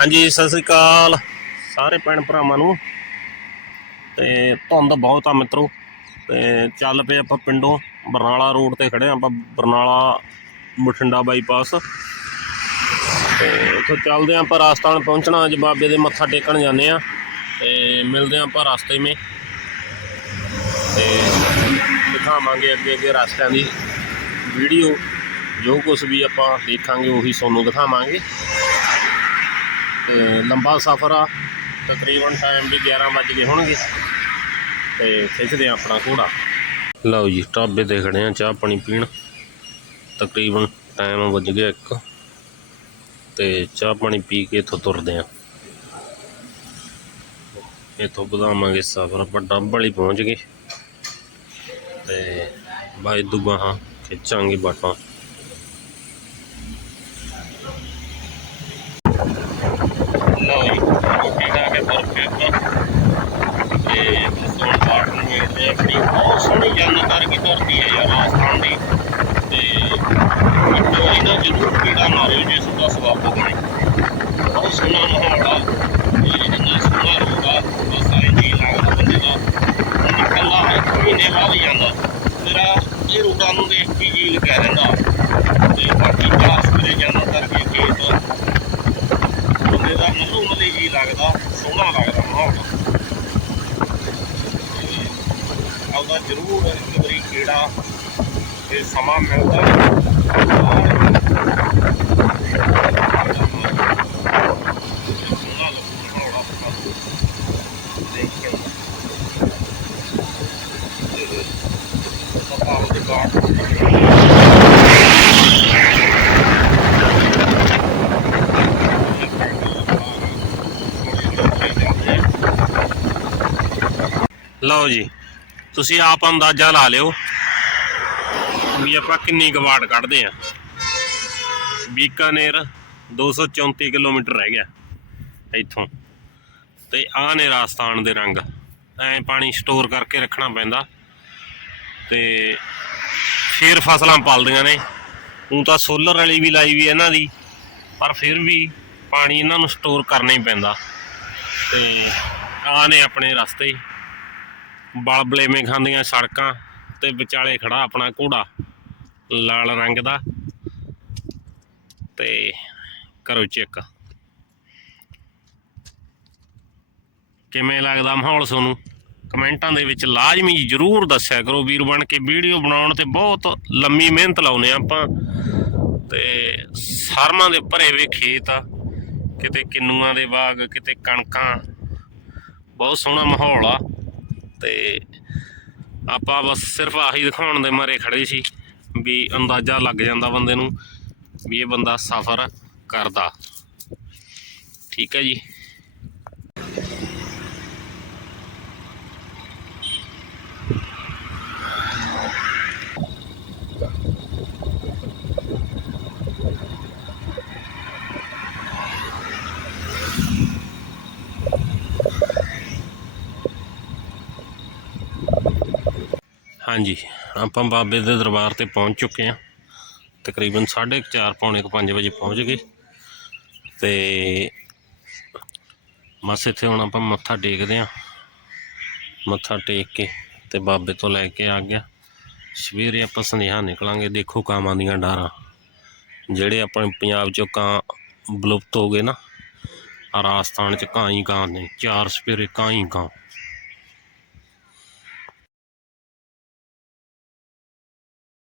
ਹਾਂਜੀ, ਸਤਿ ਸ੍ਰੀ ਅਕਾਲ ਸਾਰੇ ਭੈਣ ਭਰਾਵਾਂ ਨੂੰ। ਤੇ ਧੁੰਦ ਬਹੁਤ ਆ ਮਿੱਤਰੋ। ਤੇ ਚੱਲ ਪਏ ਆਪਾਂ ਪਿੰਡੋਂ, ਬਰਨਾਲਾ ਰੋਡ ਤੇ ਖੜੇ ਆਂ ਆਪਾਂ, ਬਰਨਾਲਾ ਬਠਿੰਡਾ ਬਾਈਪਾਸ। ਤੇ ਉੱਥੋਂ ਚੱਲਦੇ ਆਂ ਆਪਾਂ ਰਾਜਸਥਾਨ ਪਹੁੰਚਣਾ, ਅੱਜ ਬਾਬੇ ਦੇ ਮੱਥਾ ਟੇਕਣ ਜਾਂਦੇ ਆਂ। ਤੇ ਮਿਲਦੇ ਆਂ ਆਪਾਂ ਰਸਤੇ 'ਮੇ। ਤੇ ਦਿਖਾਵਾਂਗੇ ਅੱਗੇ ਅੱਗੇ ਰਸਤਿਆਂ ਦੀ ਵੀਡੀਓ। ਜੋ ਕੁਝ ਵੀ ਆਪਾਂ ਦੇਖਾਂਗੇ, ਉਹੀ ਤੁਹਾਨੂੰ ਦਿਖਾਵਾਂਗੇ। ਤੇ ਲੰਬਾ ਸਫ਼ਰ ਆ, ਤਕਰੀਬਨ ਟਾਈਮ ਵੀ 11 ਵੱਜ ਗਏ ਹੋਣਗੇ ਤੇ ਖਿੱਚਦੇ ਆ ਆਪਣਾ ਘੋੜਾ। ਲਓ ਜੀ, ਢਾਬੇ ਤੇ ਖੜੇ ਆ ਚਾਹ ਪਾਣੀ ਪੀਣ। ਤਕਰੀਬਨ ਟਾਈਮ ਵੱਜ ਗਿਆ ਇੱਕ ਤੇ ਚਾਹ ਪਾਣੀ ਪੀ ਕੇ ਇੱਥੋਂ ਤੁਰਦੇ ਆ ਇੱਥੋਂ ਵਧਾਵਾਂਗੇ ਸਫ਼ਰ, ਆਪਾਂ ਡੱਬਲ ਵਾਲੀ ਪਹੁੰਚ ਗਏ। ਤੇ ਬਾਈ ਦੁਬਾਹਾ ਖਿੱਚਾਂਗੇ ਬਾਟਾਂ। ਲਓ ਜੀ ਰੋਟੀ ਕੇ ਤੁਰ ਪਏ ਤੇ ਸੋਨ ਪਾਠ ਨੂੰ ਵੇਖਦੇ ਆ ਬੜੀ ਬਹੁਤ ਸੋਹਣੀ ਜਾਣਕਾਰੀ ਕੀ ਧਰਤੀ ਹੈ ਯਾਰ ਰਾਜਸਥਾਨ ਦੀ। ਤੇ ਇੱਕ ਵਾਰੀ ਨਾ ਜ਼ਰੂਰ ਕੀੜਾ ਮਾਰਿਓ ਜੇ ਤੁਹਾਡਾ ਸਵਾਬ ਬਣੇ ਬਹੁਤ ਸੋਹਣਾ ਮਾਹੌਲ ਆ ਇਹ ਜਿੰਨਾ ਸੋਹਣਾ ਰਹੂਗਾ ਬਸ ਆਏ ਜੀ ਲੱਗਦਾ ਬੰਦੇ ਦਾ ਨਿਕਲਦਾ ਹੈ ਮਹੀਨੇ ਬਾਅਦ ਹੀ ਜਾਂਦਾ ਮੇਰਾ ਇਹ ਰੂਟਾਂ ਨੂੰ ਦੇਖ ਕੇ ਜੀ ਕਹਿ ਰਹਿੰਦਾ ਤੇ ਬਾਕੀ ਚਾਰ ਸਵੇਰੇ ਜਾਂਦਾ ਕਰਕੇ ਖੇਤ ਬੰਦੇ ਦਾ ਮੱਲੂ ਮੱਲੀ ਜੀ ਲੱਗਦਾ ਸੋਹਣਾ ਲੱਗਦਾ ਮਾਹੌਲ ਤੇ ਆਪਦਾ ਜ਼ਰੂਰ ਇੱਕ ਵਾਰੀ ਕੀੜਾ ਤੇ ਸਮਾਂ ਮਿਲਦਾ ਸੋਹਣਾ ਲਓ ਜੀ। ਤੁਸੀਂ ਆਪ ਅੰਦਾਜ਼ਾ ਲਾ ਲਿਓ ਵੀ ਆਪਾਂ ਕਿੰਨੀ ਗਵਾੜ ਕੱਢਦੇ ਆ। ਬੀਕਾਨੇਰ 234 ਕਿਲੋਮੀਟਰ ਰਹਿ ਗਿਆ ਇੱਥੋਂ। ਤੇ ਆਹ ਨੇ ਰਾਜਸਥਾਨ ਦੇ ਰੰਗ। ਐ ਪਾਣੀ ਸਟੋਰ ਕਰਕੇ ਰੱਖਣਾ ਪੈਂਦਾ। ਤੇ ਫਿਰ ਫਸਲਾਂ ਪਲਦੀਆਂ ਨੇ। ਹੁਣ ਤਾਂ ਸੋਲਰ ਵਾਲੀ ਵੀ ਲਾਈ ਵੀ ਇਹਨਾਂ ਦੀ, ਪਰ ਫਿਰ ਵੀ ਪਾਣੀ ਇਹਨਾਂ ਨੂੰ ਸਟੋਰ ਕਰਨਾ ਹੀ ਪੈਂਦਾ। ਤੇ ਆ ਨੇ ਆਪਣੇ ਰਸਤੇ। ਬਲਬਲੇਵੇਂ ਖਾਂਦੀਆਂ ਸੜਕਾਂ ਤੇ ਵਿਚਾਲੇ ਖੜਾ ਆਪਣਾ ਘੋੜਾ, ਲਾਲ ਰੰਗ ਦਾ ਤੇ ਕਰੋ ਚੈੱਕ। ਕਿਵੇਂ ਲੱਗਦਾ ਮਾਹੌਲ ਤੁਹਾਨੂੰ ਕਮੈਂਟਾਂ ਦੇ ਵਿੱਚ ਲਾਜ਼ਮੀ ਜਰੂਰ ਦੱਸਿਆ ਕਰੋ ਵੀਰ ਬਣ ਕੇ। ਵੀਡੀਓ ਬਣਾਉਣ ਤੇ ਬਹੁਤ ਲੰਮੀ ਮਿਹਨਤ ਲਾਉਨੇ ਆਪਾਂ ਤੇ ਸਰਮਾਂ ਦੇ ਭਰੇ ਵੇ ਖੇਤ ਆ, ਕਿਤੇ ਕਿੰਨੂਆਂ ਦੇ ਬਾਗ, ਕਿਤੇ ਕਣਕਾਂ। ਬਹੁਤ ਸੋਹਣਾ ਮਾਹੌਲ ਆ। ਤੇ ਆਪਾਂ ਬਸ ਸਿਰਫ ਆਹੀ ਦਿਖਾਉਣ ਦੇ ਮਾਰੇ ਖੜੇ ਸੀ ਵੀ ਅੰਦਾਜ਼ਾ ਲੱਗ ਜਾਂਦਾ ਬੰਦੇ ਨੂੰ ਵੀ ਇਹ ਬੰਦਾ ਸਫ਼ਰ ਕਰਦਾ। ਠੀਕ ਹੈ ਜੀ। ਹਾਂਜੀ, ਆਪਾਂ ਬਾਬੇ ਦੇ ਦਰਬਾਰ ਤੇ ਪਹੁੰਚ ਚੁੱਕੇ ਹਾਂ। ਤਕਰੀਬਨ 4:30 ਪੌਣੇ 5 ਵਜੇ ਪਹੁੰਚ ਗਏ। ਤੇ ਬਸ ਇੱਥੇ ਹੁਣ ਆਪਾਂ ਮੱਥਾ ਟੇਕਦੇ ਹਾਂ। ਮੱਥਾ ਟੇਕ ਕੇ ਤੇ ਬਾਬੇ ਤੋਂ ਲੈ ਕੇ ਆ ਗਿਆ। ਸਵੇਰੇ ਆਪਾਂ ਸੁਨੇਹਾ ਨਿਕਲਾਂਗੇ, ਦੇਖੋ ਕਾਮਾਂ ਦੀਆਂ ਡਾਰਾਂ। ਜਿਹੜੇ ਆਪਣੇ ਪੰਜਾਬ ਚੋਂ ਕਾਂ ਬਲੁਪਤ ਹੋ ਗਏ ਨਾ ਰਾਜਸਥਾਨ ਚ ਕਾਂ ਹੀ ਕਾਂ ਨੇ, ਚਾਰ ਸਵੇਰੇ ਕਾਂ ਹੀ ਕਾਂ।